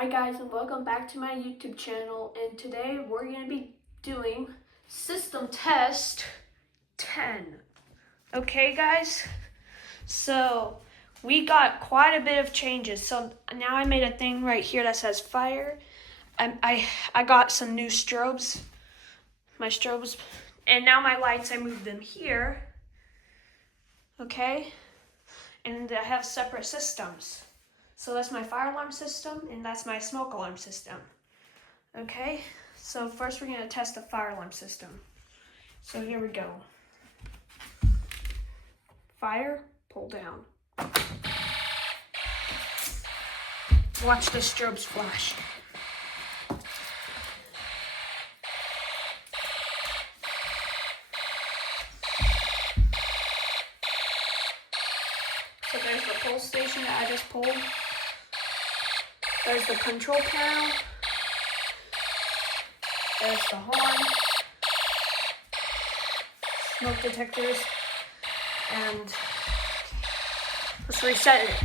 Hi guys, and welcome back to my YouTube channel, and today we're going to be doing system test 10. Okay guys, so we got quite a bit of changes. So now I made a thing right here that says fire. I got some new strobes, and now my lights, I moved them here. Okay, and I have separate systems. So that's my fire alarm system, and that's my smoke alarm system. Okay, so first we're gonna test the fire alarm system. So here we go. Fire, pull down. Watch the strobes flash. So there's the pull station that I just pulled. There's the control panel. There's the horn. Smoke detectors. And let's reset it.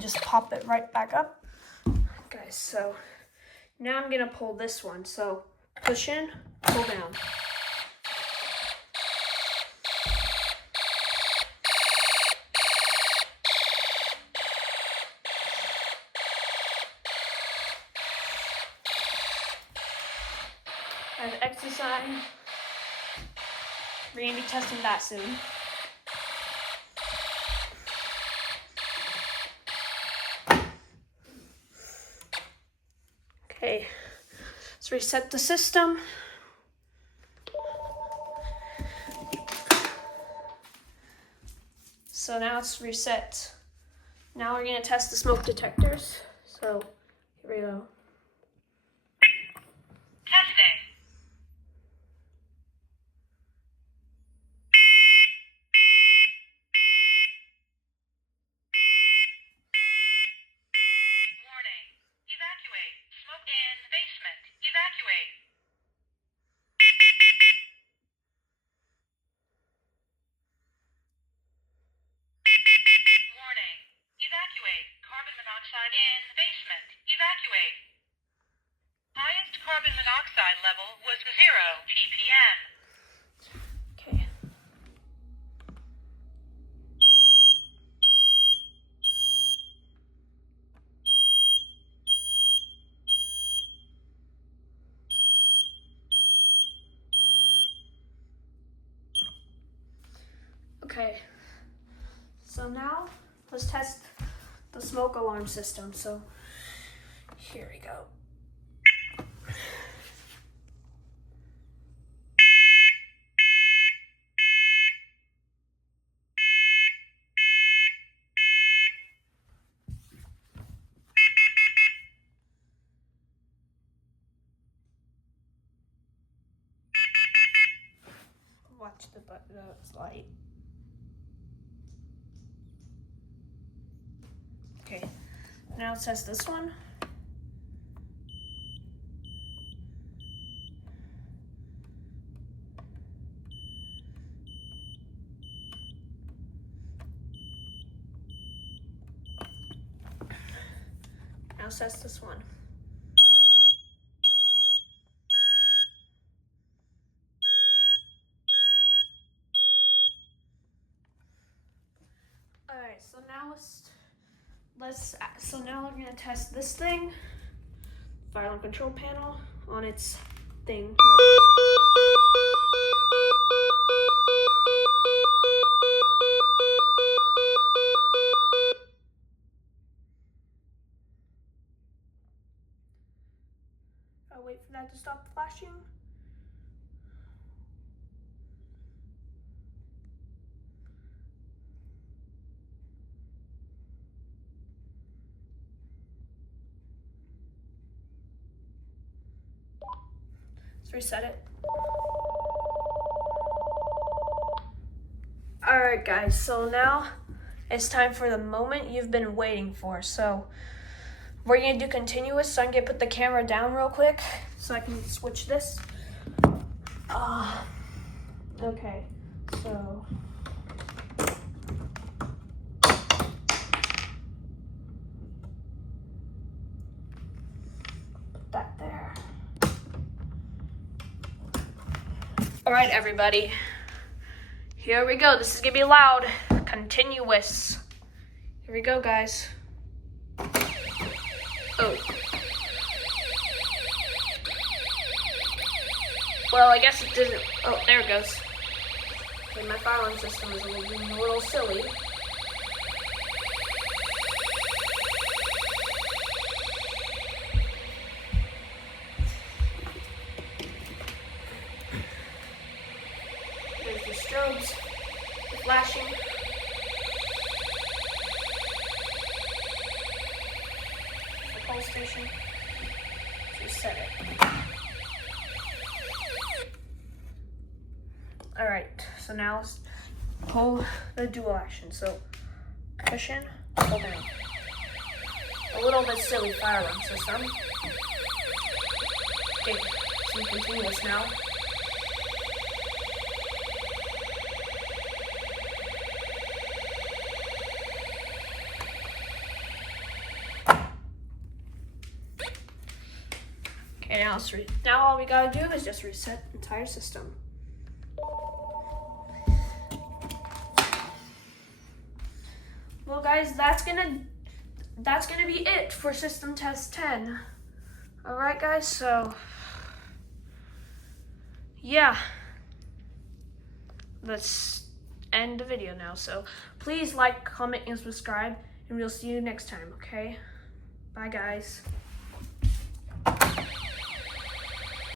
Just pop it right back up. Guys, so now I'm gonna pull this one. So push in, pull down. I have exit sign. We're gonna be testing that soon. Okay, let's reset the system. So now it's reset. Now we're gonna test the smoke detectors. So here we go. Testing. Warning. Evacuate. Smoke in basement. Evacuate. Warning. Evacuate. Carbon monoxide in basement. Evacuate. Highest carbon monoxide level was 0 ppm. Okay. Okay. So now let's test the smoke alarm system. So here we go. Watch the light. Okay, now it says this one. Now it says this one. Alright, so now now we're gonna test this thing, fire alarm control panel, on its thing. I'll wait for that to stop flashing. Let's reset it. Alright guys, so now it's time for the moment you've been waiting for. So we're gonna do continuous, so I'm gonna put the camera down real quick so I can switch this. Okay, so All right, everybody. Here we go. This is gonna be loud, continuous. Here we go, guys. Oh. Well, I guess it didn't. Oh, there it goes. Okay, my fire alarm system is being a little silly. There's the strobes flashing. The pole station. Just set it. Alright, so now let's pull the dual action. So cushion, pull down. A little bit silly fire alarm system. Okay, some continuous now. Okay, now all we gotta do is just reset the entire system. Well, guys, that's gonna be it for system test 10. All right, guys. So, yeah, let's end the video now. So, please like, comment, and subscribe, and we'll see you next time. Okay? Bye, guys.